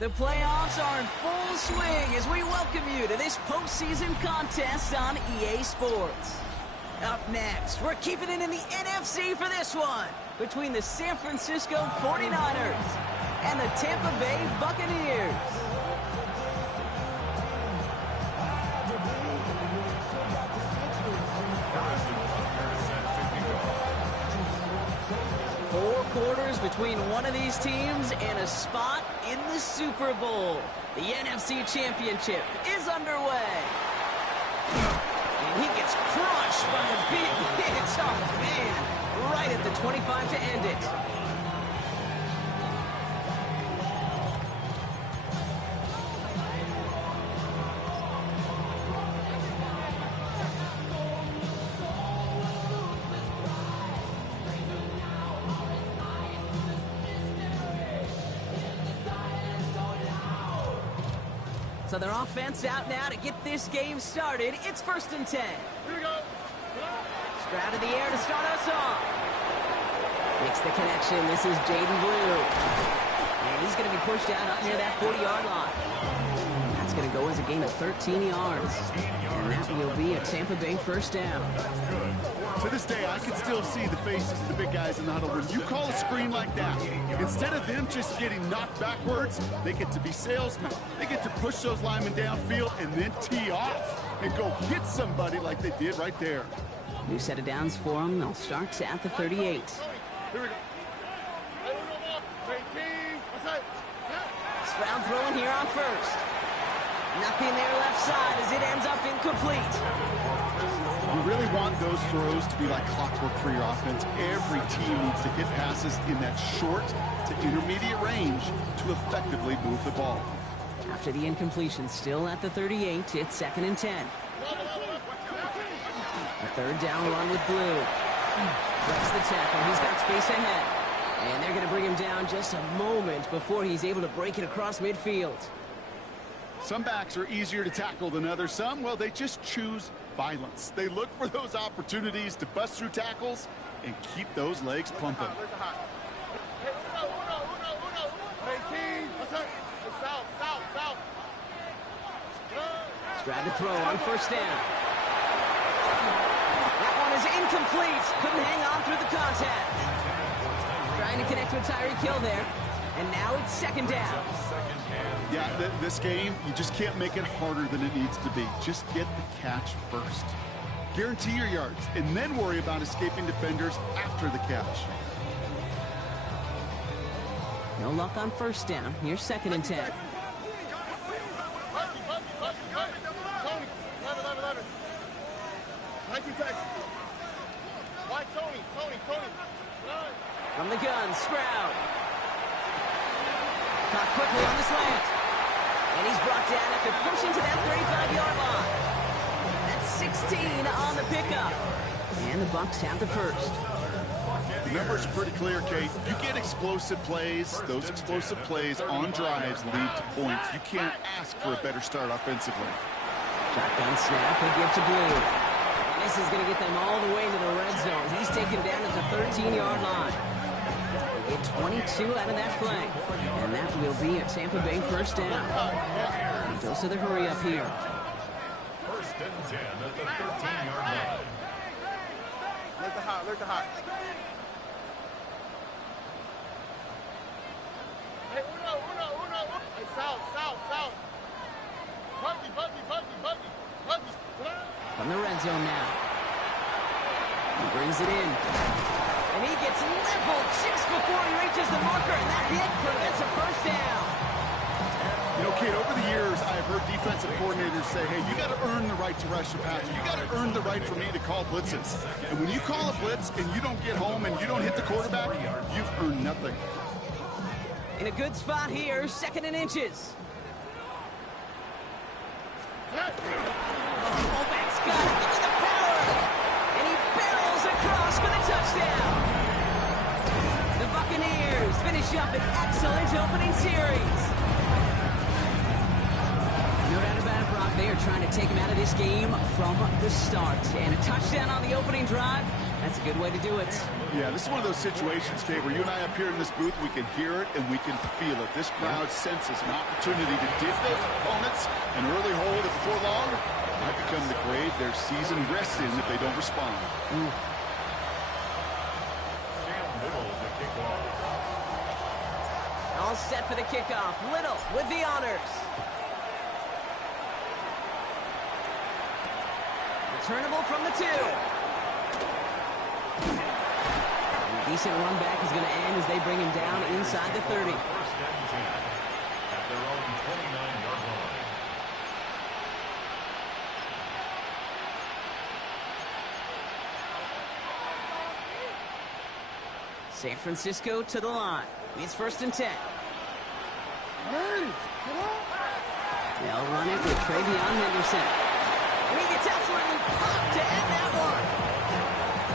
The playoffs are in full swing as we welcome you to this postseason contest on EA Sports. Up next, we're keeping it in the NFC for this one, between the San Francisco 49ers and the Tampa Bay Buccaneers. Four quarters between one of these teams and a spot in the Super Bowl. The NFC Championship is underway. And he gets crushed by a big hit. Oh, man. Right at the 25 to end it. So their offense out now to get this game started. It's 1st and 10. Here we go. Stroud in the air to start us off. Makes the connection. This is Jaden Blue. And he's going to be pushed out up near that 40-yard line. That's going to go as a gain of 13 yards. And that will be a Tampa Bay first down. To this day, I can still see the faces of the big guys in the huddle. When you call a screen like that, instead of them just getting knocked backwards, they get to be salesmen. They get to push those linemen downfield and then tee off and go hit somebody like they did right there. New set of downs for them. They'll start at the 38. Here we go. Stroud throwing here on first. Nothing there left side as it ends up incomplete. You really want those throws to be like clockwork for your offense. Every team needs to hit passes in that short to intermediate range to effectively move the ball. After the incompletion, still at the 38, it's 2nd and 10. A third down run with Blue. Breaks the tackle. He's got space ahead. And they're going to bring him down just a moment before he's able to break it across midfield. Some backs are easier to tackle than others. Some, well, they just choose violence. They look for those opportunities to bust through tackles and keep those legs pumping. Stroud to throw on 1st down. That one is incomplete. Couldn't hang on through the contact. Trying to connect with Tyreek Hill there. And now it's 2nd down. Yeah, this game, you just can't make it harder than it needs to be. Just get the catch first. Guarantee your yards, and then worry about escaping defenders after the catch. No luck on 1st down. Here's 2nd and 10. From the gun, Stroud. Caught quickly on the slant. And he's brought down after pushing to that 35-yard line. That's 16 on the pickup. And the Bucs have the first. The numbers are pretty clear, Kate. You get explosive plays. Those explosive plays on drives lead to points. You can't ask for a better start offensively. Shotgun snap, they give to Blue. And this is going to get them all the way into the red zone. He's taken down at the 13-yard line. They get 22 out of that play. And that will be a Tampa Bay first down. And dose of the hurry up here. 1st and 10 at the 13-yard line. Look the hot. Hey, uno. Hey, south. Buggy. From the red zone now. He brings it in. And he gets leveled just before he reaches the marker, and that hit prevents a first down. You know, Kate, over the years, I've heard defensive coordinators say, hey, you got to earn the right to rush the passer. You got to earn the right for me to call blitzes. And when you call a blitz and you don't get home and you don't hit the quarterback, you've earned nothing. In a good spot here, 2nd and inches. finish up an excellent opening series. No doubt about it, Brock. They are trying to take him out of this game from the start. And a touchdown on the opening drive, that's a good way to do it. Yeah, this is one of those situations, Kate, where you and I up here in this booth, we can hear it and we can feel it. This crowd senses an opportunity to give those opponents an early hold, and before long, might become the grave their season rests in if they don't respond. All set for the kickoff. Little with the honors. Returnable from the 2. A decent run back is going to end as they bring him down inside the 30. First and 10 at their own 29-yard line. San Francisco to the line. It's first and 10. They'll run it with Travion Henderson. And he gets absolutely popped to end that one.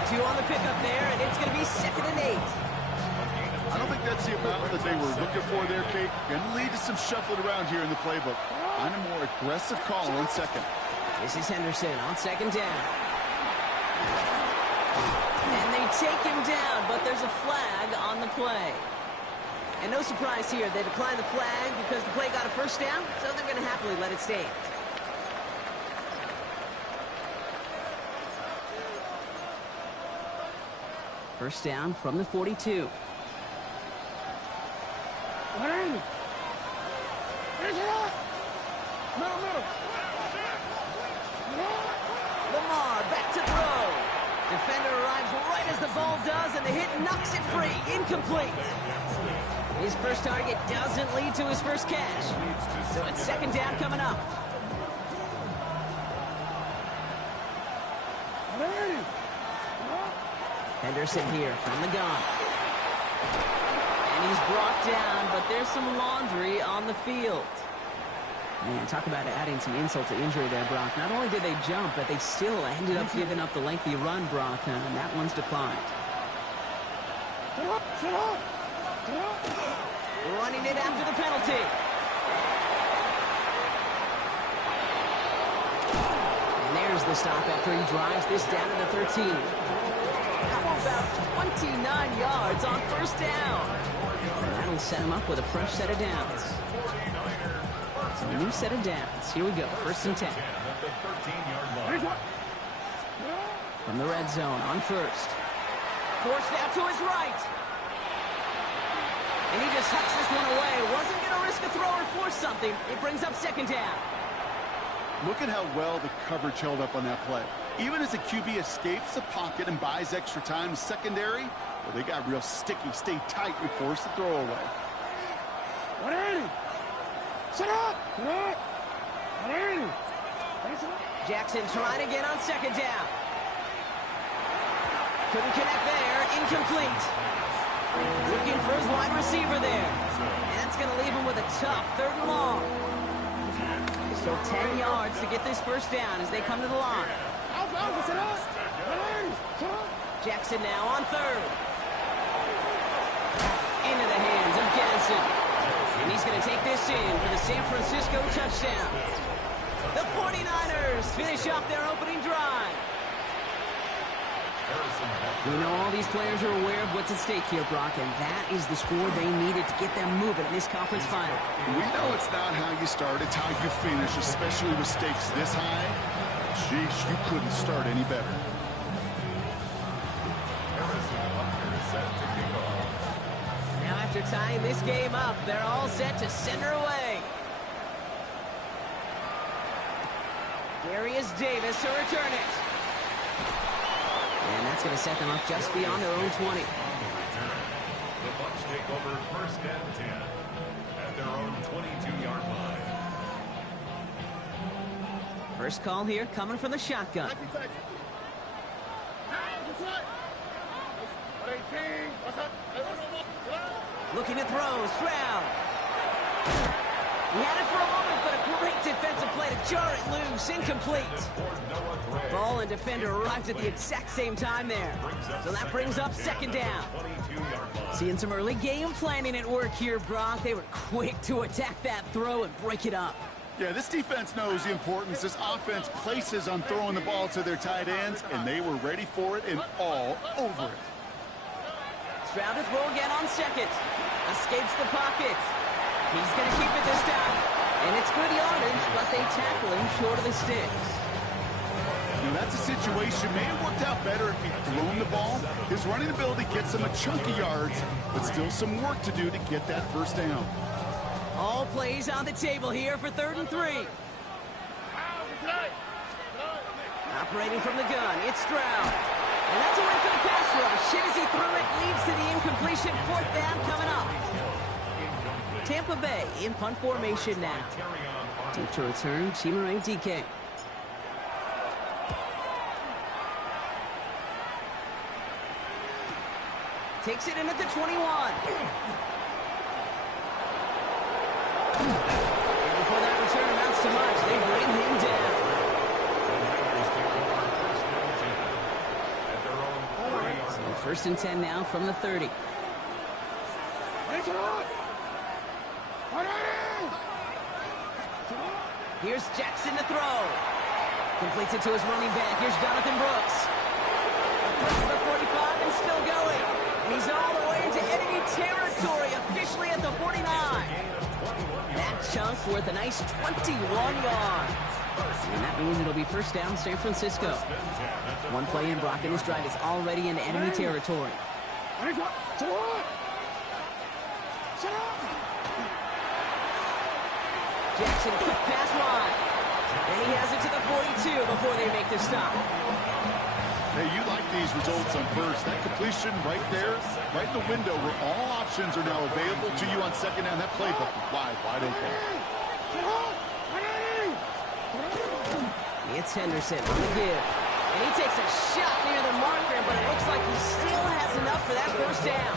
2 on the pickup there, and it's going to be 2nd and 8. I don't think that's the amount that they were looking for there, Kate. Going to lead to some shuffling around here in the playbook. Find a more aggressive call on 2nd. This is Henderson on 2nd down. And they take him down, but there's a flag on the play. And no surprise here, they declined the flag because the play got a first down, so they're going to happily let it stand. First down from the 42. Lamar back to throw. Defender arrives right as the ball does, and the hit knocks it free. Incomplete. His first target doesn't lead to his first catch. So it's 2nd down coming up. Henderson here from the gun. And he's brought down, but there's some laundry on the field. Man, talk about adding some insult to injury there, Brock. Not only did they jump, but they still ended up giving up the lengthy run, Brock, and that one's declined. Running it after the penalty. And there's the stop after he drives this down to the 13. How about 29 yards on first down? And that'll set him up with a fresh set of downs. So a new set of downs. Here we go. 1st and 10. From the red zone on 1st. Forced out to his right. And he just hucks this one away. Wasn't going to risk a throw or force something. It brings up 2nd down. Look at how well the coverage held up on that play. Even as the QB escapes the pocket and buys extra time secondary, well, they got real sticky. Stay tight and force the throw away. Jackson trying to get on 2nd down. Couldn't connect there. Incomplete. Looking for his wide receiver there. And that's going to leave him with a tough 3rd and long. So 10 yards to get this first down as they come to the line. Jackson now on 3rd. Into the hands of Gadsden. And he's going to take this in for the San Francisco touchdown. The 49ers finish off their opening drive. We know all these players are aware of what's at stake here, Brock, and that is the score they needed to get them moving in this conference final. We know it's not how you start, it's how you finish, especially with stakes this high. Jeez, you couldn't start any better. Now after tying this game up, they're all set to send her away. Darius Davis to return it. And that's going to set them up just beyond their own 20. The Bucs take over 1st and 10 at their own 22-yard line. First call here coming from the shotgun. Looking to throw, Stroud. He had it for a moment, but a great defensive play to jar it loose. Incomplete. Ball and defender arrived at the exact same time there. So that brings up second down. Seeing some early game planning at work here, Brock. They were quick to attack that throw and break it up. Yeah, this defense knows the importance this offense places on throwing the ball to their tight ends, and they were ready for it and all over it. Stroud to throw again on second. Escapes the pocket. He's going to keep it this time. And it's good yardage, but they tackle him short of the sticks. You know, that's a situation. May have worked out better if he'd thrown the ball. His running ability gets him a chunk of yards, but still some work to do to get that first down. All plays on the table here for 3rd and 3. Operating from the gun, it's Stroud. And that's a win for the pass rush. Hit as he threw it, leads to the incompletion. 4th down coming up. Tampa Bay in punt formation now. Deep to return, Chimere DK. Takes it in at the 21. Before that return amounts to much, they bring him down. So 1st and 10 now from the 30. Here's Jackson to throw. Completes it to his running back. Here's Jonathan Brooks. Across the 45 and still going. And he's all the way into enemy territory, officially at the 49. That chunk worth a nice 21 yards. And that means it'll be 1st down San Francisco. One play in, Brock, and his drive is already in enemy territory. Jackson, quick pass wide. And he has it to the 42 before they make the stop. Hey, you like these results on first. That completion right there, right in the window where all options are now available to you on 2nd down. That playbook wide open. It's Henderson on the give. And he takes a shot near the marker, but it looks like he still has enough for that 1st down.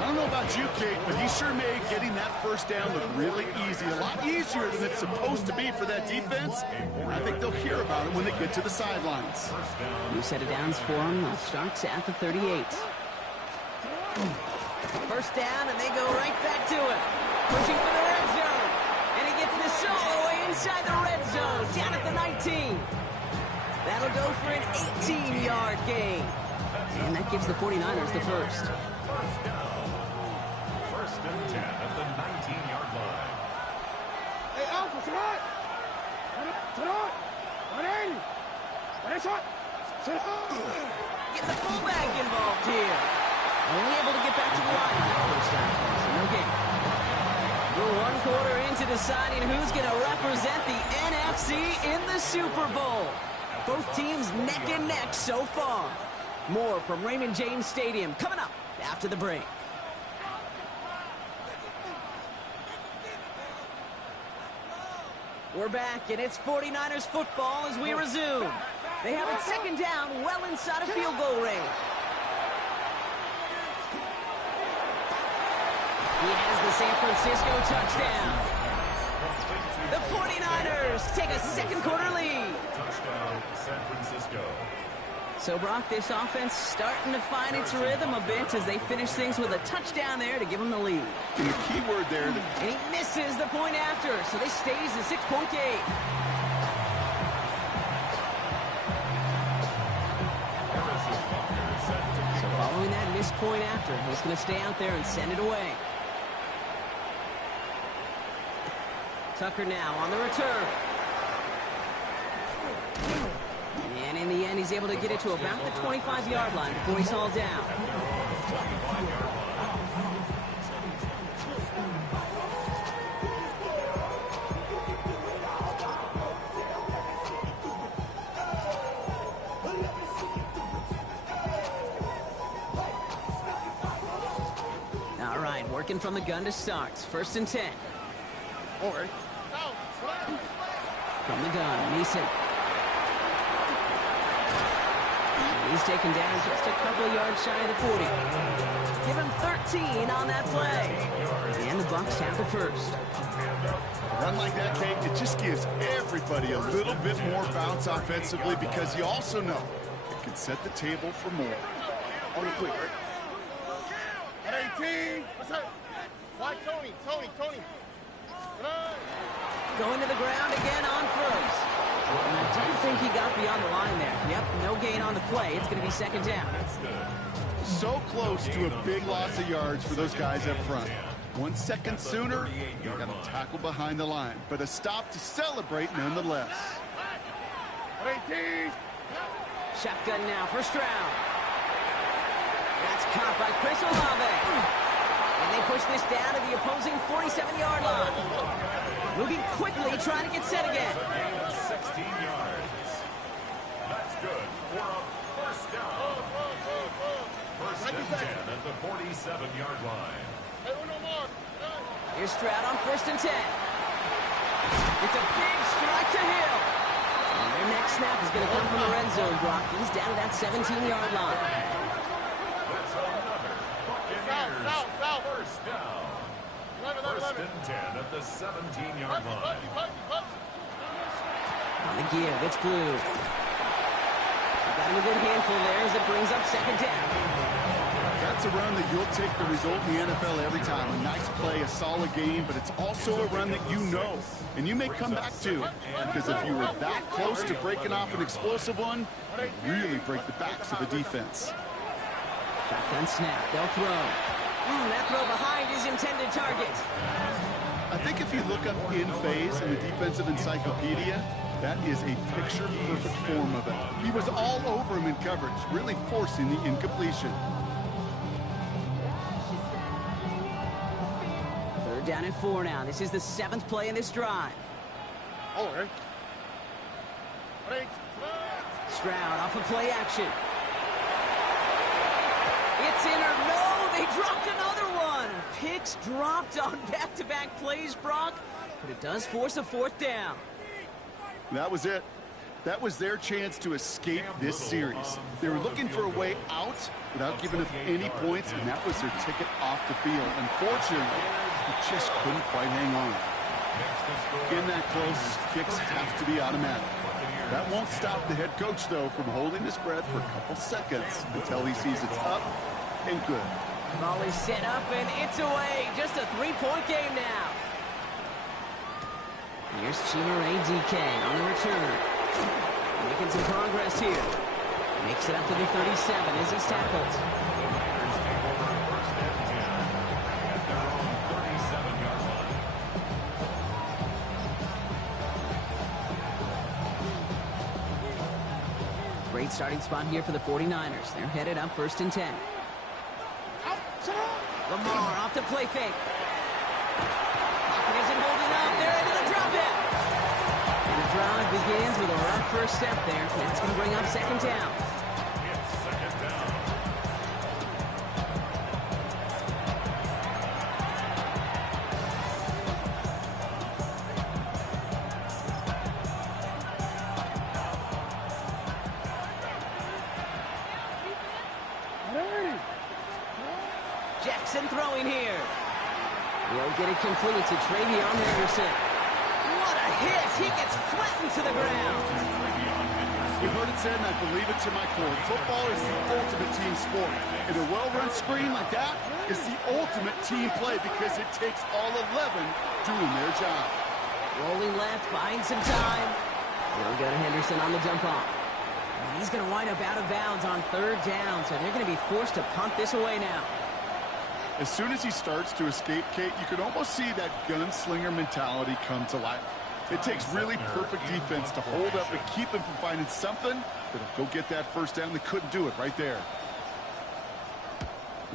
I don't know about you, Kate, but he sure made getting that 1st down look really easy. A lot easier than it's supposed to be for that defense. I think they'll hear about it when they get to the sidelines. New set of downs for him. Starts at the 38. 1st down, and they go right back to it. Pushing for the red zone. And he gets this all the way inside the red zone. Down at the 19. That'll go for an 18-yard gain. And that gives the 49ers the 1st. 1st and 10 at the 19-yard line. Hey, Alpha, tonight! Tonight! 180! Get the fullback involved here. Only able to get back to the line on that 1st down. So no gain. We're 1 quarter into deciding who's going to represent the NFC in the Super Bowl. Both teams neck and neck so far. More from Raymond James Stadium coming up after the break. We're back, and it's 49ers football as we resume. They have it 2nd down, well inside of field goal range. He has the San Francisco touchdown. The 49ers take a 2nd quarter lead. Touchdown, San Francisco. So, Brock, this offense starting to find its rhythm a bit as they finish things with a touchdown there to give them the lead. And the key word there. And he misses the point after, so this stays a 6-point game. So following that missed point after, he's going to stay out there and send it away. Tucker now on the return. And in the end, he's able to get it to about the 25-yard line before he's hauled down. All right, working from the gun to start. 1st and 10. Or From the gun, Neeson. He's taken down just a couple of yards shy of the 40. Give him 13 on that play. And the Bucs have the first. A run like that, Kate, it just gives everybody a little bit more bounce offensively because you also know it can set the table for more. On the quick, right? At 18. What's up? Why Tony? Going to the ground again on first. And I don't think he got beyond the line there. Yep, no gain on the play. It's going to be second down. So close to a big loss of yards for those guys up front. 1 second sooner, you got to tackle behind the line. But a stop to celebrate nonetheless. At 18. Shotgun now for Stroud. That's caught by Chris Olave. And they push this down to the opposing 47-yard line. Moving quickly, trying to get set again. 16 yards. That's good for a first down. First and 10 at the 47-yard line. Here's Stroud on first and 10. It's a big strike to Hill. And their next snap is going to come from the red zone, Brock. He's down to that 17-yard line. That's another Buccaneers first down. First and 10 at the 17-yard line. On the give, it's Blue. Got him a good handful there as it brings up second down. That's a run that you'll take the result in the NFL every time. A nice play, a solid game, but it's also a run that you know and you may come back to. Because if you were that close to breaking off an explosive one, it really break the backs of the defense. Shotgun snap, they'll throw. That throw behind his intended target. I think if you look up in phase in the defensive encyclopedia, that is a picture-perfect form of it. He was all over him in coverage, really forcing the incompletion. Third down and 4 now. This is the 7th play in this drive. Stroud off of play action. It's in or no, they dropped another one. Picks dropped on back-to-back plays, Brock, but it does force a 4th down. That was it. That was their chance to escape this series. They were looking for a way out without giving up any points, and that was their ticket off the field. Unfortunately, they just couldn't quite hang on. In that close, kicks have to be automatic. That won't stop the head coach, though, from holding his breath for a couple seconds until he sees it's up and good. Ball is set up, and it's away. Just a 3-point game now. Here's Chimere DK on the return. Making some progress here. Makes it up to the 37 as he's tackled. Buccaneers take over first and 10 at their own 37-yard line. Great starting spot here for the 49ers. They're headed up first and 10. Lamar off the play fake. Pocket isn't holding up. They're able to drop it. And the drive begins with a rough first step there. That's going to bring up second down. It's second down. Jackson throwing here. He'll get it complete to Travion Henderson. What a hit! He gets flattened to the ground. You've heard it said, and I believe it to my core. Football is the ultimate team sport. And a well-run screen like that is the ultimate team play because it takes all 11 doing their job. Rolling left, buying some time. He'll go to Henderson on the dump off. And he's going to wind up out of bounds on third down, so they're going to be forced to punt this away now. As soon as he starts to escape, Kate, you can almost see that gunslinger mentality come to life. It takes really perfect defense to hold up and keep him from finding something that'll go get that first down. They couldn't do it right there.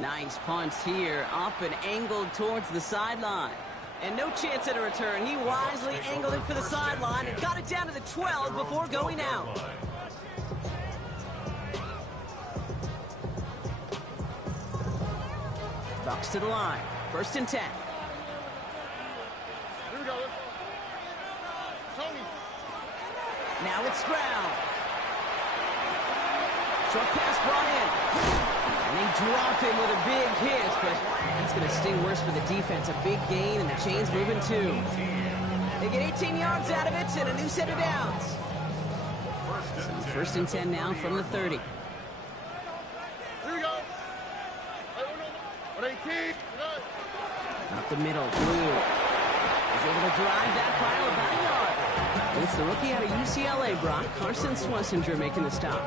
Nice punt here, up and angled towards the sideline. And no chance at a return. He wisely angled it for the sideline and got it down to the 12 before going out. Bucks to the line. First and 10. Here we go. Tony. Now it's Stroud. Short pass brought in. And they drop him with a big hit, but that's going to sting worse for the defense. A big gain, and the chain's moving too. They get 18 yards out of it and a new set of downs. So first and 10 now from the 30. Here we go. 18. Up the middle, Blue is able to drive that pile about a yard. It's the rookie out of UCLA, Brock, Carson Swessinger, making the stop.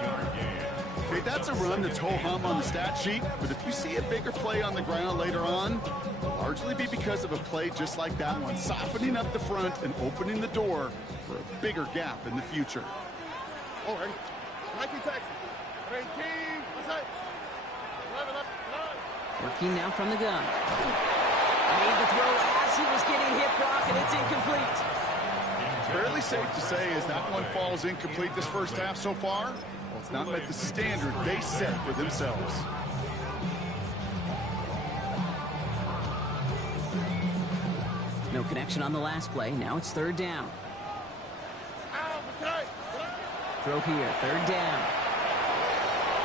Okay, that's a run that's ho-hum on the stat sheet, but if you see a bigger play on the ground later on, it'll largely be because of a play just like that one, softening up the front and opening the door for a bigger gap in the future. All right. 19 Texas. 18. What's that? 11. Working now from the gun. Made the throw as he was getting hit, Brock, and it's incomplete. Fairly safe to say as that one falls incomplete this first half so far, well, it's not met the standard they set for themselves. No connection on the last play. Now it's third down. Throw here, third down.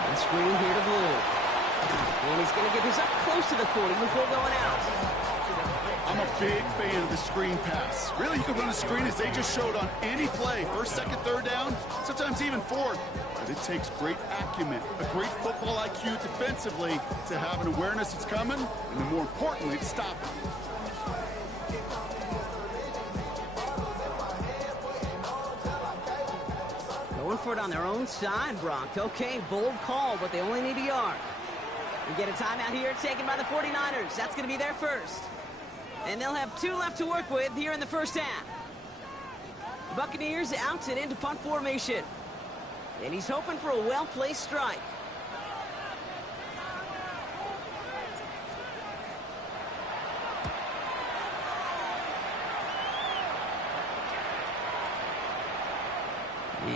And screen here to Blue. And he's going to get this up close to the 40 before going out. I'm a big fan of the screen pass. Really, you can run a screen as they just showed on any play. First, second, third down, sometimes even fourth. But it takes great acumen, a great football IQ defensively to have an awareness it's coming, and then more importantly, to stop it. Going for it on their own side, Brock. Okay, bold call, but they only need a yard. We get a timeout here taken by the 49ers. That's going to be their first. And they'll have 2 left to work with here in the first half. Buccaneers out and into punt formation. And he's hoping for a well-placed strike.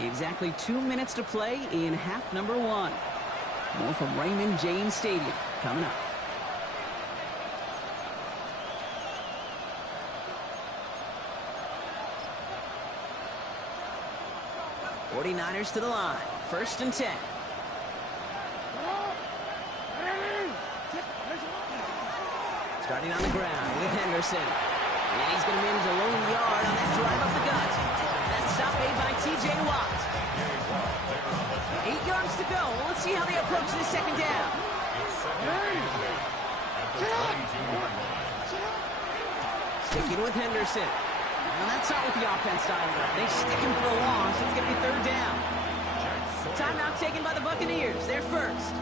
Exactly 2 minutes to play in half number 1. More from Raymond James Stadium coming up. 49ers to the line. First and 10. Starting on the ground with Henderson. And he's going to manage a lone yard on that drive up the gut. That stop made by T.J. Watt. 8 yards to go. Let's see how they approach this second down. Sticking with Henderson. Well, that's not what the offense style does. They stick him for a loss. It's going to be third down. Timeout taken by the Buccaneers. They're first.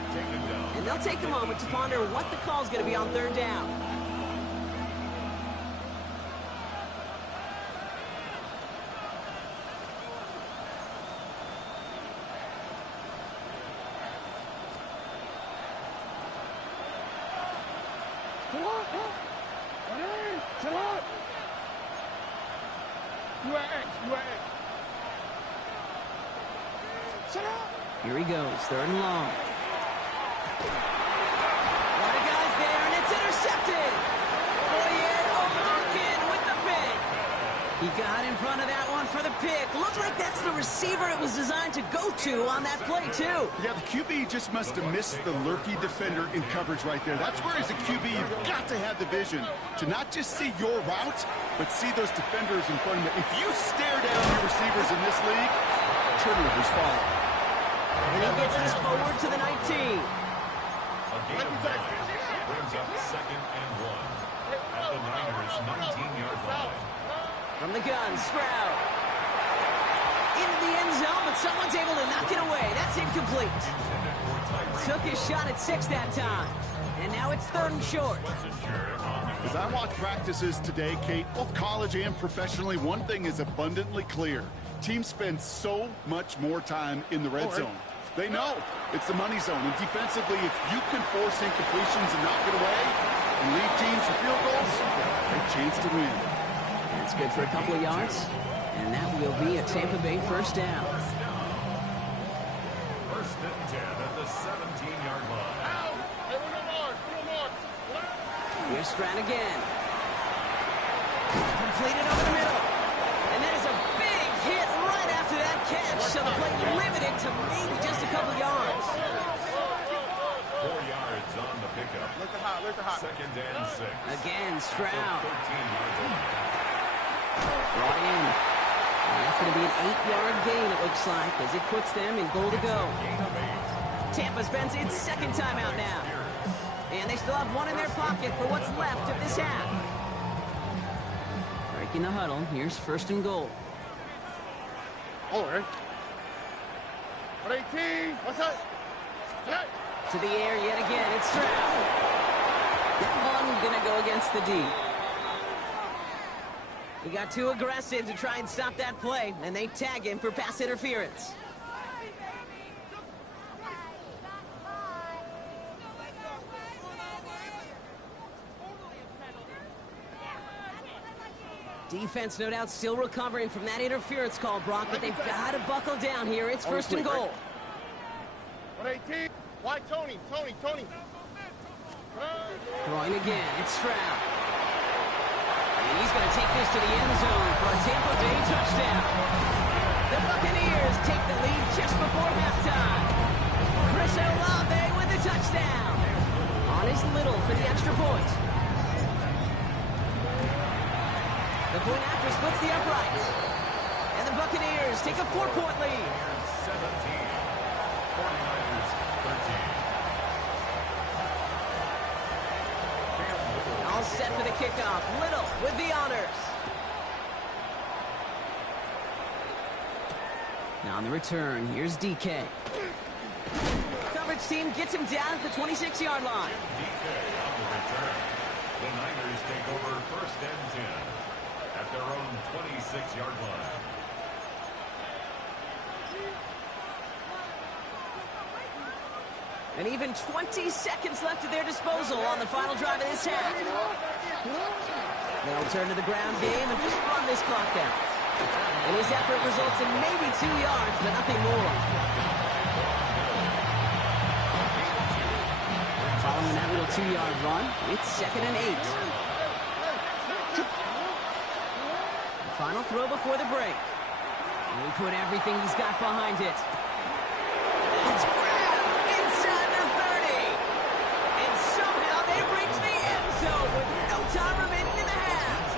And they'll take a moment to ponder what the call is going to be on third down. Here he goes, third and long. A lot of guys there, and it's intercepted. Foyer O'Larkin with the pick. He got in front of that one for the pick. Looks like that's the receiver it was designed to go to on that play, too. Yeah, the QB just must have missed the lurky defender in coverage right there. That's where, as a QB, you've got to have the vision to not just see your route, but see those defenders in front of you. If you stare down your receivers in this league, turnovers follow. And he gets this forward to the 19. A gain of 9 brings up second and 1 at the Niners' 19-yard line. From the gun, Stroud. Into the end zone, but someone's able to knock it away. That's incomplete. Took his shot at 6 that time. And now it's third and short. As I watch practices today, Kate, both college and professionally, one thing is abundantly clear. Teams spend so much more time in the red zone. They know it's the money zone. And defensively, if you can force incompletions and knock it away and lead teams to field goals, great chance to win. That's good for a couple of yards. And that will be a Tampa Bay first down. First and 10 at the 17-yard line. Here's Stroud again. Completed over the middle. And that is a big hit right after that catch. So the play limited to maybe just a couple yards. Second and 6. Again, Stroud. 13-yard line. Brought in. And that's going to be an 8-yard gain, it looks like, as it puts them in goal to go. Gain of 8. Tampa spends its second timeout now. And they still have one in their pocket for what's left of this half. Breaking the huddle. Here's first and goal. Over. 118. What's up? To the air yet again. It's Stroud. One going to go against the D. He got too aggressive to try and stop that play, and they tag him for pass interference. Defense, no doubt, still recovering from that interference call, Brock, but they've got to buckle down here. It's first and goal. 118. Why Tony? Throwing again. It's Stroud. And he's going to take this to the end zone for a Tampa Bay touchdown. The Buccaneers take the lead just before halftime. Chris Olave with the touchdown. On his little for the extra point. The point after splits the uprights. And the Buccaneers take a 4-point lead. 17. 49ers 13. All set for the kickoff. Little with the honors. Now on the return, here's DK. Coverage team gets him down at the 26-yard line. DK on the return. The Niners take over first and 10 at their own 26-yard line. And even 20 seconds left at their disposal on the final drive of this half. They'll turn to the ground game and just run this clock out. And his effort results in maybe 2 yards, but nothing more. Following that little 2-yard run, it's second and 8. The final throw before the break. And he put everything he's got behind it. It's grabbed inside their 30. And somehow they reach the end zone with no time remaining in the half.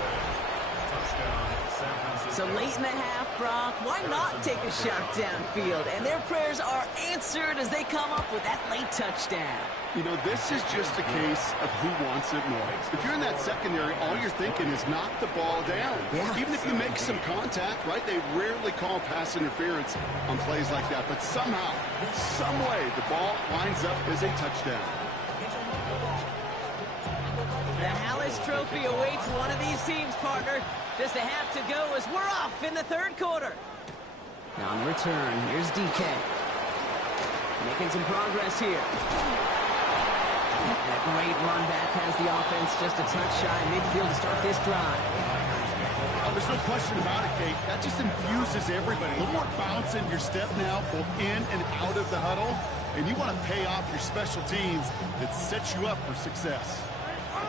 Touchdown, San Francisco. So late in the half, Brock, why not take a shot downfield? And their prayers are answered as they come up with that late touchdown. You know, this is just a case of who wants it more. If you're in that secondary, all you're thinking is knock the ball down. Yeah. Even if you make some contact, right, they rarely call pass interference on plays like that. But somehow, some way, the ball winds up as a touchdown. The Hallis Trophy awaits one of these teams, partner. Just a half to go as we're off in the third quarter. Now on the return, here's DK. Making some progress here. And a great run back has the offense just a touch shy midfield to start this drive. Oh, there's no question about it, Kate. That just infuses everybody. A little more bounce in your step now, both in and out of the huddle. And you want to pay off your special teams that sets you up for success.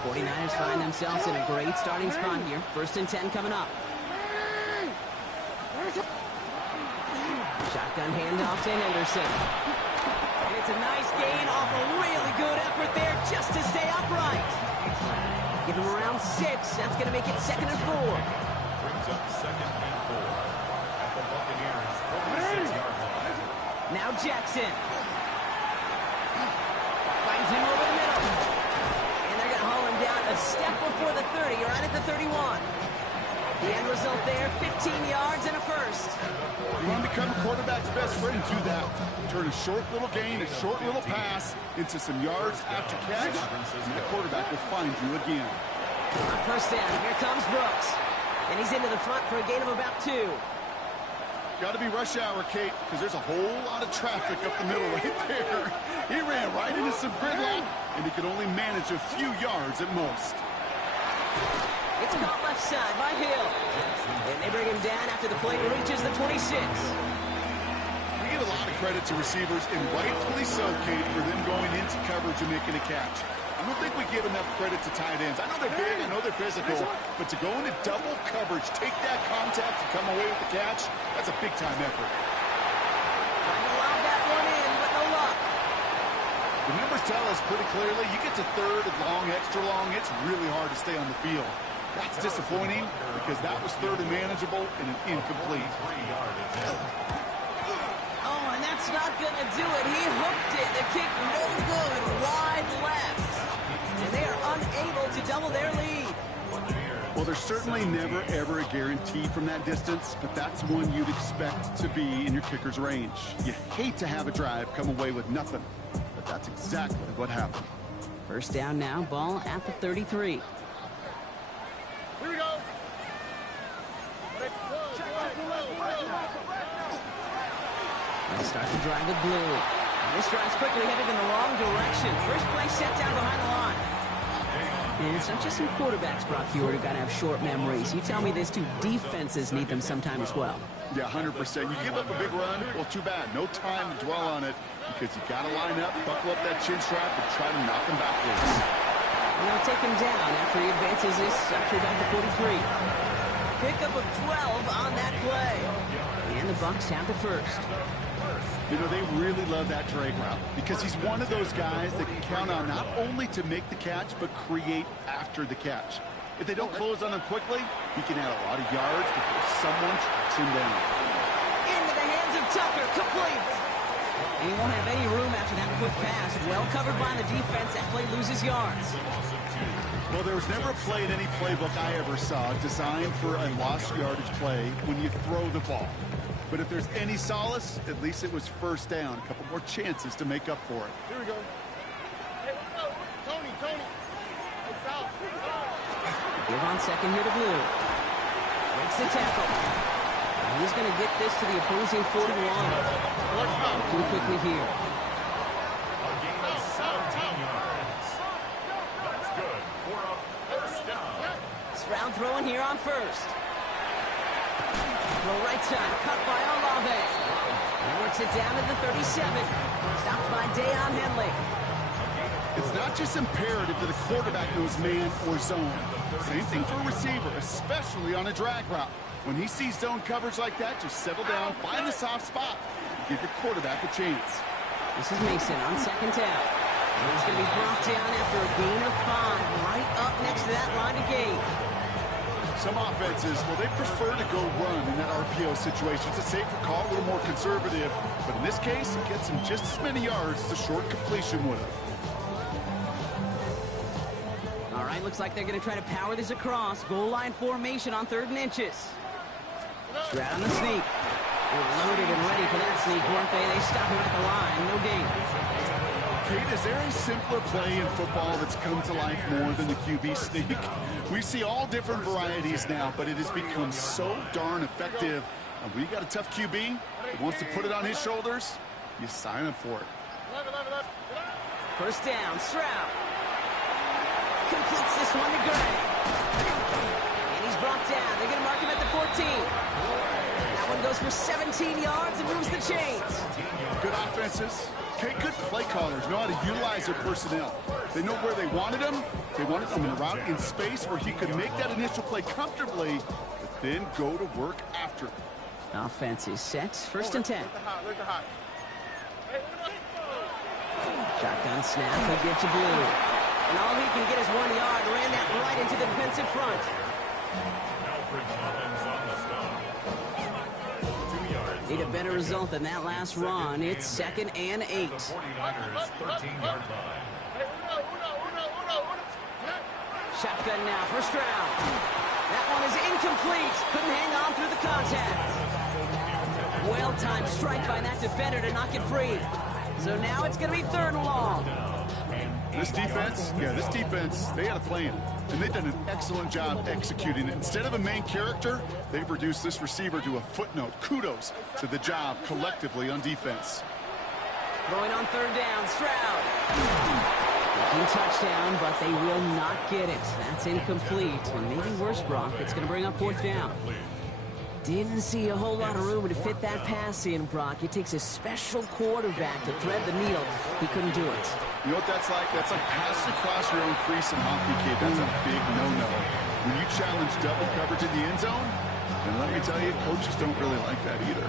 The 49ers find themselves in a great starting spot here. First and 10 coming up. Shotgun handoff to Henderson. And it's a nice gain off a really good effort there just to stay upright. Give him around 6. That's going to make it second and 4. Brings up second and 4 at the Buccaneers 46-yard line. Now Jackson. Finds him over the middle. And they're going to haul him down a step before the 30, right at the 31. The end result there, 15 yards and a first. You want to become a quarterback's best friend, do that. Turn a short little gain, a short little pass into some yards after catch, and that quarterback will find you again. On first down, here comes Brooks. And he's into the front for a gain of about 2. Got to be rush hour, Kate, because there's a whole lot of traffic up the middle right there. He ran right into some gridlock, and he could only manage a few yards at most. It's caught left side by Hill. And they bring him down after the play reaches the 26. We give a lot of credit to receivers, and rightfully so, Kate, for them going into coverage and making a catch. I don't think we give enough credit to tight ends. I know they're big, I know they're physical, but to go into double coverage, take that contact, and come away with the catch, that's a big-time effort. Trying to lob that one in, but no luck. The numbers tell us pretty clearly, you get to third and long, extra long, it's really hard to stay on the field. That's disappointing because that was third and manageable and an incomplete. Oh, and that's not going to do it. He hooked it. The kick no good, wide left. And they are unable to double their lead. Well, there's certainly never, ever a guarantee from that distance, but that's one you'd expect to be in your kicker's range. You hate to have a drive come away with nothing, but that's exactly what happened. First down now, ball at the 33. Here we go. Let's start the drive with blue. This drive's quickly headed in the wrong direction. First play set down behind the line. And it's not just some quarterbacks, Brock Huard, who got to have short memories. You tell me these two defenses need them sometime as well. Yeah, 100%. You give up a big run, well, too bad. No time to dwell on it because you got to line up, buckle up that chin strap, and try to knock him backwards. And they'll take him down after he advances this up to about the 43. Pickup of 12 on that play. And the Bucs have the first. You know, they really love that drag route because he's one of those guys that can count on not only to make the catch, but create after the catch. If they don't close on him quickly, he can add a lot of yards before someone tracks him down. Into the hands of Tucker, complete. And he won't have any room after that quick pass. Well covered by the defense. That play loses yards. Well, there was never a play in any playbook I ever saw designed for a lost yardage play when you throw the ball. But if there's any solace, at least it was first down. A couple more chances to make up for it. Here we go. Hey, Tony. Hey, foul. Give on second here to Blue. Breaks the tackle. And he's going to get this to the opposing 41. Too quickly here. A gain of 17 yards. That's good for a first down. Stroud throwing here on first. The right side, cut by Olave. And works it down to the 37. Stopped by Deion Henley. It's not just imperative that a quarterback knows man or zone. Same thing for a receiver, especially on a drag route. When he sees zone coverage like that, just settle down, find the soft spot, and give your quarterback a chance. This is Mason on second down. And he's going to be brought down after a gain of 5, right up next to that line of gain. Some offenses, well, they prefer to go run in that RPO situation. It's a safer call, a little more conservative. But in this case, it gets him just as many yards as a short completion would have. All right, looks like they're going to try to power this across. Goal line formation on 3rd and inches. Stroud on the sneak. They're loaded and ready for that sneak, weren't they? They stop him at the line. No gain. Kate, is there a simpler play in football that's come to life more than the QB sneak? We see all different varieties now, but it has become so darn effective. And when you got a tough QB that wants to put it on his shoulders, you sign up for it. First down, Stroud. Completes this one to Gray. And he's brought down. They're going to mark him at the 14. That one goes for 17 yards and moves the chains. Good offenses. Okay, good play callers know how to utilize their personnel. They know where they wanted him. They wanted him in a route in space where he could make that initial play comfortably, but then go to work after it. Offense is set. First and 10. Shotgun snap. He'll give to Blue. And all he can get is 1 yard. Ran that right into the defensive front. Alfred Collins on the stop. 2 yards. Need a better result than that last run. It's 2nd and 8. The 49ers 13-yard line. Shotgun now for Stroud. That one is incomplete. Couldn't hang on through the contact. Well-timed strike by that defender to knock it free. So now it's going to be 3rd and long. This defense, they had a plan. And they've done an excellent job executing it. Instead of a main character, they've reduced this receiver to a footnote. Kudos to the job collectively on defense. Going on 3rd down, Stroud. Making touchdown, but they will not get it. That's incomplete. And maybe worse, Brock, it's going to bring up 4th down. Didn't see a whole lot of room to fit that pass in, Brock. It takes a special quarterback to thread the needle. He couldn't do it. You know what that's like? That's like passing across your own crease in hockey, kid. That's a big no-no. When you challenge double coverage in the end zone, and let me tell you, coaches don't really like that either.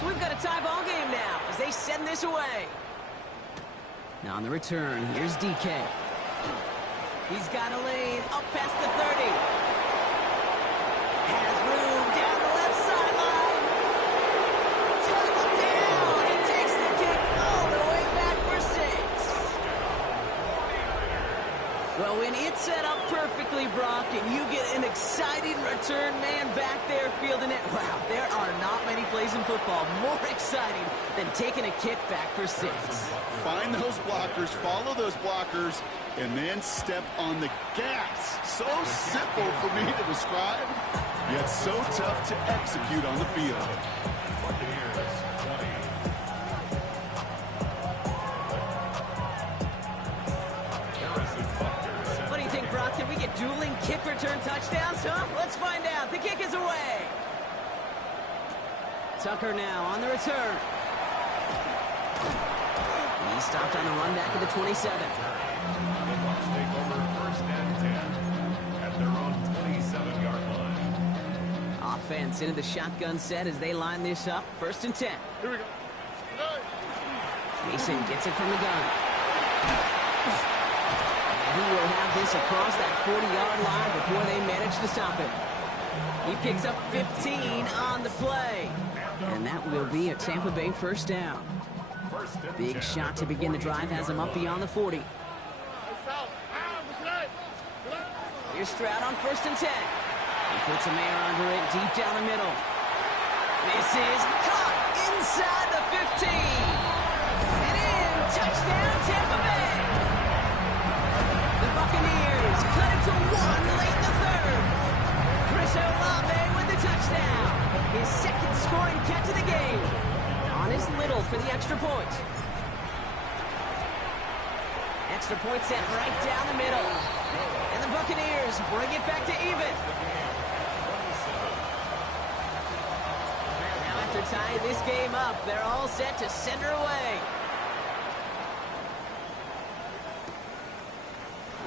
So we've got a tie ball game now as they send this away. Now on the return, here's DK. He's got a lane up past the 30. Has room down the left sideline. Touchdown! He takes the kick all the way back for 6. Well, when it's set up perfectly, Brock, and you get an exciting return man back there fielding it, wow, there are not many plays in football more exciting than taking a kick back for 6. Find those blockers, follow those blockers, and then step on the gas. So simple for me to describe, yet so tough to execute on the field. What do you think, Brock? Can we get dueling kick return touchdowns, huh? Let's find out. The kick is away. Tucker now on the return. He stopped on the run back at the 27. The Bucs take over 1st and 10 at their own 27-yard line. Offense into the shotgun set as they line this up. 1st and 10. Here we go. Mason gets it from the gun. And he will have this across that 40-yard line before they manage to stop it. He picks up 15 on the play. And that will be a Tampa Bay 1st down. Big shot to begin the drive has him up beyond the 40. Here's Stroud on 1st and 10. He puts a man under it deep down the middle. This is caught inside the 15. And in, touchdown Tampa Bay. The Buccaneers cut it to 1 late in the 3rd. Chris Olave with the touchdown. His 2nd scoring catch of the game. On his Little for the extra point. Extra point set right down the middle. And the Buccaneers bring it back to even. Now after tying this game up, they're all set to send her away.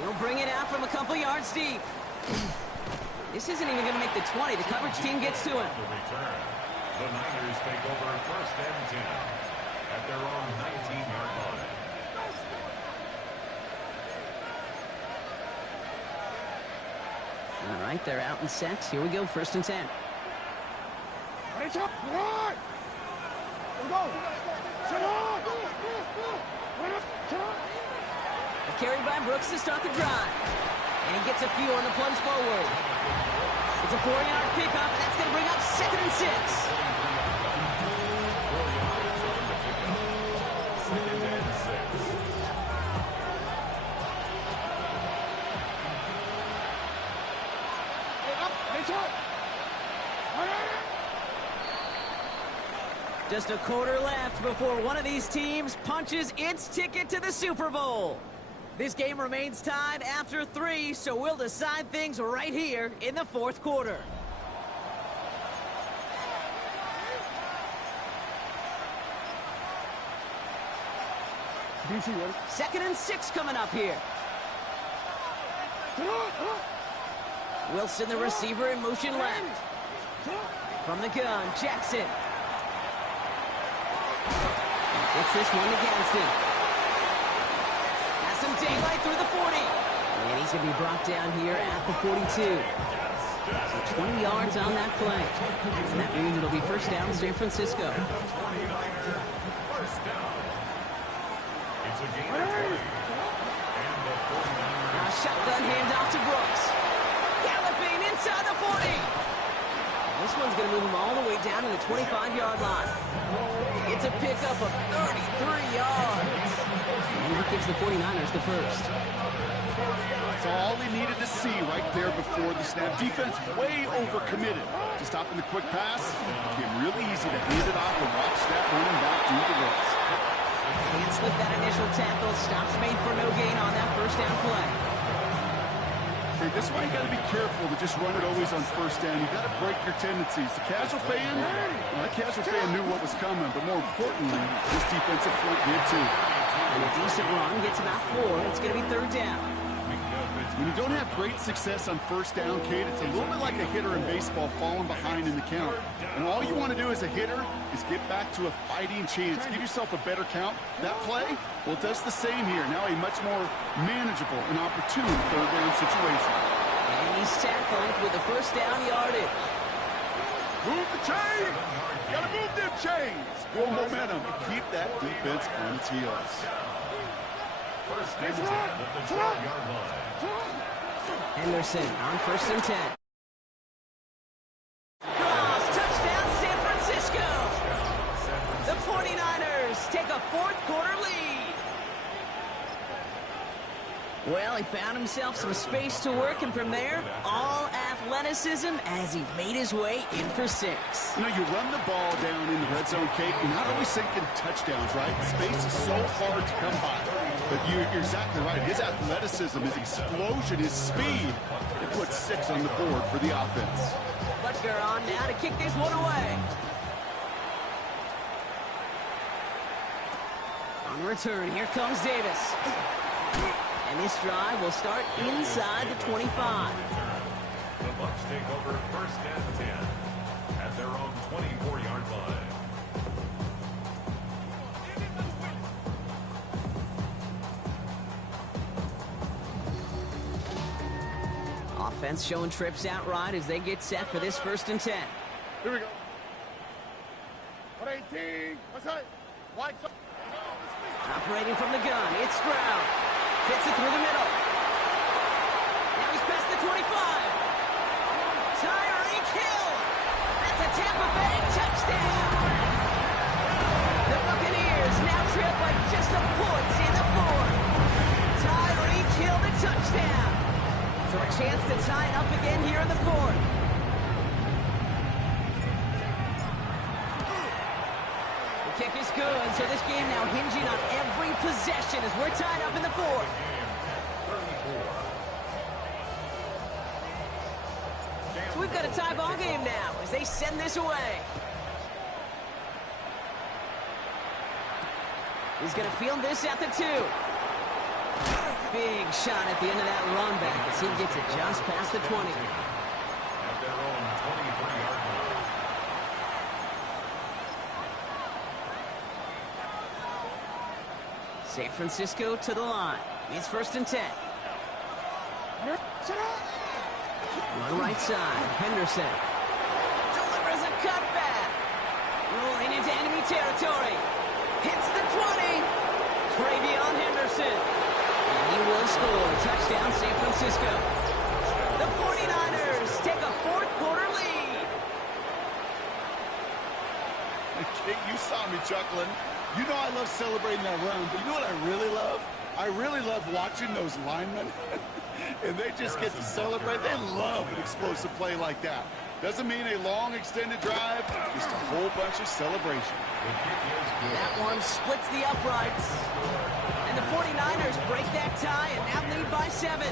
He'll bring it out from a couple yards deep. This isn't even going to make the 20. The coverage team gets to him. The Niners take over 1st and 10 at their own 19-yard line. All right, they're out and set. Here we go, 1st and 10. A carry by Brooks to start the drive. And he gets a few on the plunge forward. It's a 4-yard pickup. That's going to bring up 2nd and 6. Just a quarter left before one of these teams punches its ticket to the Super Bowl. This game remains tied after 3, so we'll decide things right here in the 4th quarter. DC, ready? 2nd and 6 coming up here. Wilson, the receiver, in motion left. From the gun, Jackson. Gets this one to Gadsden. Has some daylight through the 40. And he's going to be brought down here at the 42. So 20 yards on that play. And that means it'll be 1st down San Francisco. Now shotgun handoff to Brooks. Galloping inside the 40. This one's going to move him all the way down to the 25-yard line. It's a pickup of 33 yards. And he gives the 49ers the 1st. That's all he needed to see right there before the snap. Defense way overcommitted. To stop in the quick pass, it became really easy to hand it off and watch that running back do the rest. Can't slip that initial tackle. Stops made for no gain on that 1st down play. Hey, this is why you got to be careful to just run it always on 1st down. You got to break your tendencies. The casual fan, well, that casual fan knew what was coming, but more importantly, this defensive front did too. And a decent run gets about 4. It's going to be 3rd down. When you don't have great success on 1st down, Kate, it's a little bit like a hitter in baseball falling behind in the count. And all you want to do as a hitter is get back to a fighting chance. Give yourself a better count. That play, well, does the same here. Now a much more manageable and opportune third down situation. And he's tackled with the first down yardage. Move the chain. Gotta move them chains. Build momentum to keep that defense on its heels. First and 10 at the 12-yard line. Henderson on 1st and 10. Cross, touchdown San Francisco. The 49ers take a fourth-quarter lead. Well, he found himself some space to work, and from there, all athleticism as he made his way in for 6. You know, you run the ball down in the red zone, Kate, you're not always thinking touchdowns, right? Space is so hard to come by. But you're exactly right. His athleticism, his explosion, his speed, it puts 6 on the board for the offense. Butker on now to kick this one away. On return, here comes Davis. And this drive will start inside the 25. The Bucs take over 1st and 10 at their own 24-yard line. Offense showing trips out right as they get set for this 1st and 10. Here we go. 118. What's that? White. Operating from the gun, it's Stroud. Fits it through the middle. Now he's past the 25. Tyreek Hill. That's a Tampa Bay touchdown. The Buccaneers now trail by just a point in the 4th. Tyreek Hill the touchdown. So a chance to tie it up again here in the 4th. The kick is good, so this game now hinging on every possession as we're tied up in the 4th. So we've got a tie ball game now as they send this away. He's going to field this at the 2. Big shot at the end of that run back as he gets it just past the 20. At their own 23-yard line. San Francisco to the line. It's 1st and 10. Run right side. Henderson delivers a cutback. Rolling into enemy territory. Hits the 20. Travion Henderson. And he will score. Touchdown, San Francisco. The 49ers take a fourth-quarter lead. Kate, you saw me chuckling. You know I love celebrating that run, but you know what I really love? I really love watching those linemen, and they just get to celebrate. They love an explosive play like that. Doesn't mean a long, extended drive, just a whole bunch of celebration. That one splits the uprights. And the 49ers break that tie and now lead by 7.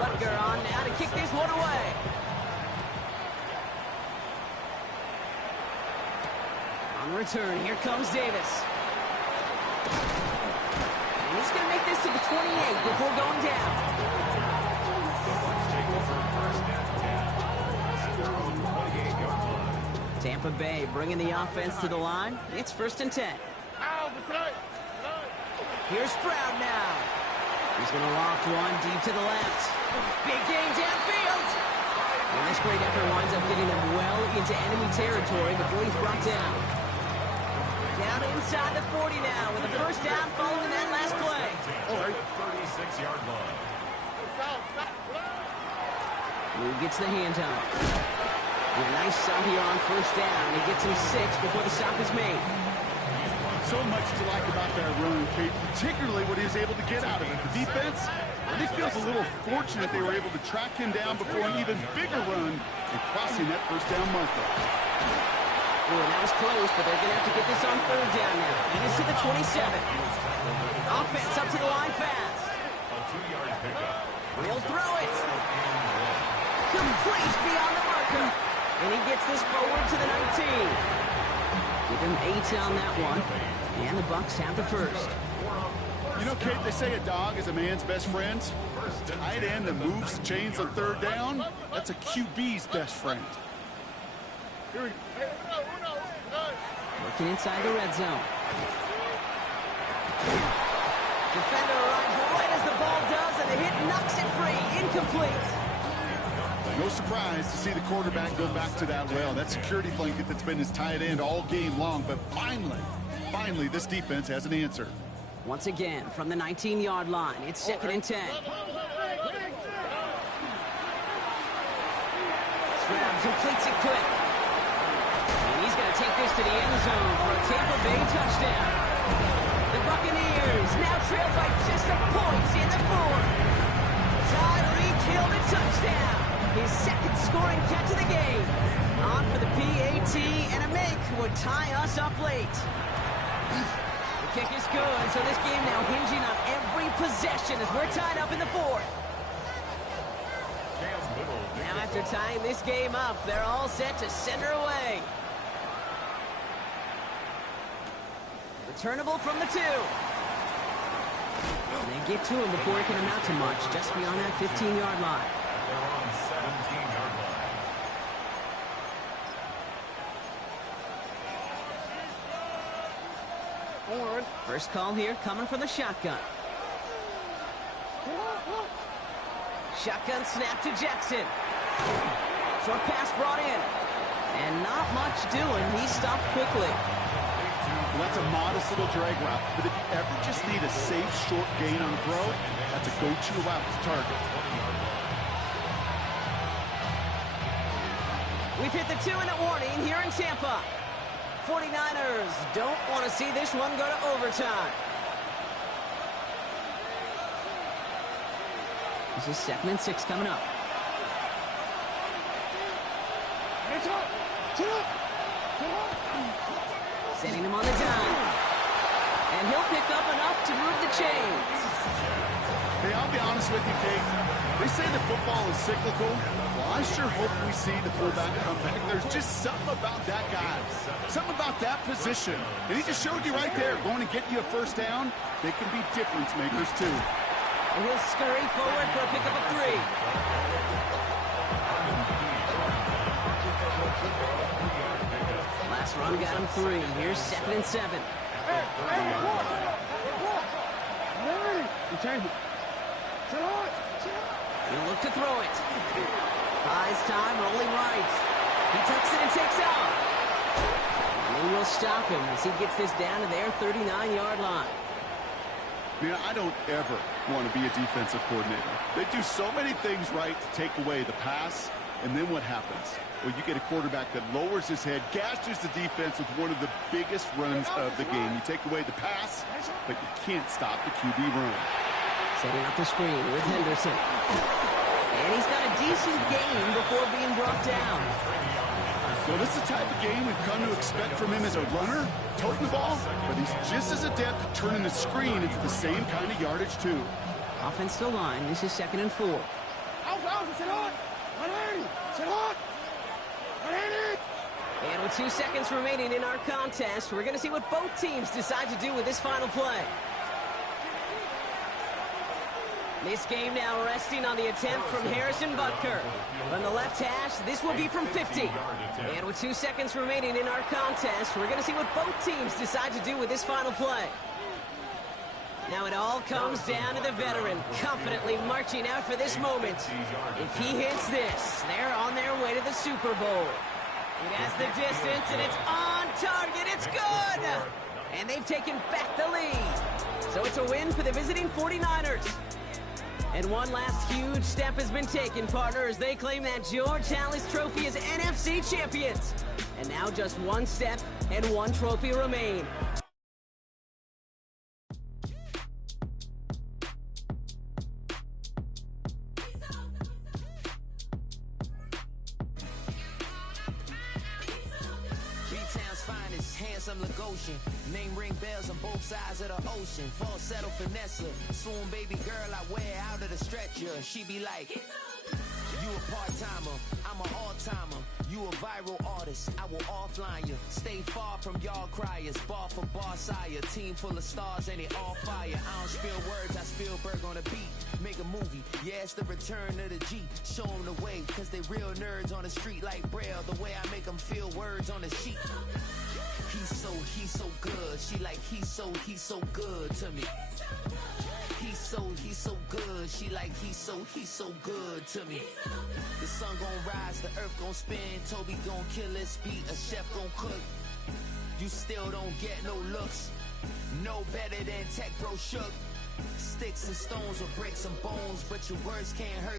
Butker on now to kick this one away. On return, here comes Davis. And he's going to make this to the 28 before going down. Tampa Bay bringing the offense to the line. It's 1st and 10. Here's Stroud now. He's going to loft one deep to the left. Big game downfield. And this great effort winds up getting them well into enemy territory before he's brought down. Down inside the 40 now with the first down following that last play. 36-yard line. Lou gets the handoff. And a nice stop here on first down. He gets him 6 before the stop is made. So much to like about that run, Kate, particularly what he was able to get out of it. The defense, I think, feels a little fortunate they were able to track him down before an even bigger run and crossing that first down marker. Oh, that was close, but they're going to have to get this on third down now. He is to the 27. Offense up to the line fast. A 2-yard pickup. He'll throw it. Complete beyond the marker. And he gets this forward to the 19. Give him 8 on that one. And the Bucs have the first. You know, Kate, they say a dog is a man's best friend. Tight end that moves the chains on third down, that's a QB's best friend. Here we go. Looking inside the red zone. Defender arrives right as the ball does, and the hit knocks it free. Incomplete. No surprise to see the quarterback go back to that well. That security blanket that's been his tight end all game long. But finally, this defense has an answer. Once again, from the 19-yard line, it's 2nd and 10. Stroud completes it quick. And he's going to take this to the end zone for a Tampa Bay touchdown. The Buccaneers now trail by just a point in the 4th. Tyreek Hill to touchdown. His 2nd scoring catch of the game. On for the PAT, and a make would tie us up late. The kick is good, so this game now hinging on every possession as we're tied up in the 4th. Now after tying this game up, they're all set to send her away. Returnable from the 2. And they get to him before it can amount to much, just beyond that 15-yard line. They're on 17-yard line. First call here coming from the shotgun. Shotgun snap to Jackson. Short pass brought in. And not much doing. He stopped quickly. Well, that's a modest little drag route. But if you ever just need a safe, short gain on a throw, that's a go-to route to target. We've hit the 2-minute warning here in Tampa. 49ers don't want to see this one go to overtime. This is 2nd and 6 coming up. Setting him on the dime. And he'll pick up enough to move the chains. Hey, I'll be honest with you, Kate. They say that football is cyclical. Well, I sure hope we see the fullback come back. There's just something about that guy. Something about that position. And he just showed you right there, going to get you a first down. They can be difference makers, too. And he'll scurry forward for a pickup of 3. Last run got him 3. Here's 2nd and 7. He'll look to throw it. Buys time, rolling right. He tucks it and takes off. And they will stop him as he gets this down to their 39-yard line. Man, I don't ever want to be a defensive coordinator. They do so many things right to take away the pass, and then what happens? Well, you get a quarterback that lowers his head, gashes the defense with one of the biggest runs of the game. You take away the pass, but you can't stop the QB run. Setting up the screen with Henderson. And he's got a decent gain before being brought down. So this is the type of game we've come to expect from him as a runner, toting the ball, but he's just as adept at turning the screen into the same kind of yardage, too. Offensive line, this is 2nd and 4. And with 2 seconds remaining in our contest, we're going to see what both teams decide to do with this final play. This game now resting on the attempt from Harrison Butker. On the left hash, this will be from 50. And with 2 seconds remaining in our contest, we're going to see what both teams decide to do with this final play. Now it all comes down to the veteran, confidently marching out for this moment. If he hits this, they're on their way to the Super Bowl. It has the distance, and it's on target. It's good! And they've taken back the lead. So it's a win for the visiting 49ers. And one last huge step has been taken, partner, as they claim that George Halas Trophy as NFC champions. And now just one step and one trophy remain. Name ring bells on both sides of the ocean. Falsetto finesse, swoon baby girl I wear out of the stretcher. She be like, you a part-timer, I'm an all-timer. You a viral artist, I will offline you. Stay far from y'all criers, bar for bar sire. Team full of stars and it all fire. I don't spill words, I Spielberg on a beat. Make a movie, yeah, it's the return of the G. Show them the way, cause they real nerds on the street like Braille. The way I make them feel words on the sheet. He's so good. She like, he's so good to me. He's so good. She like, he's so good to me. The sun gon' rise, the earth gon' spin. Toby gon' kill his beat, a chef gon' cook. You still don't get no looks. No better than Tech Bro Shook. Sticks and stones will break some bones, but your words can't hurt.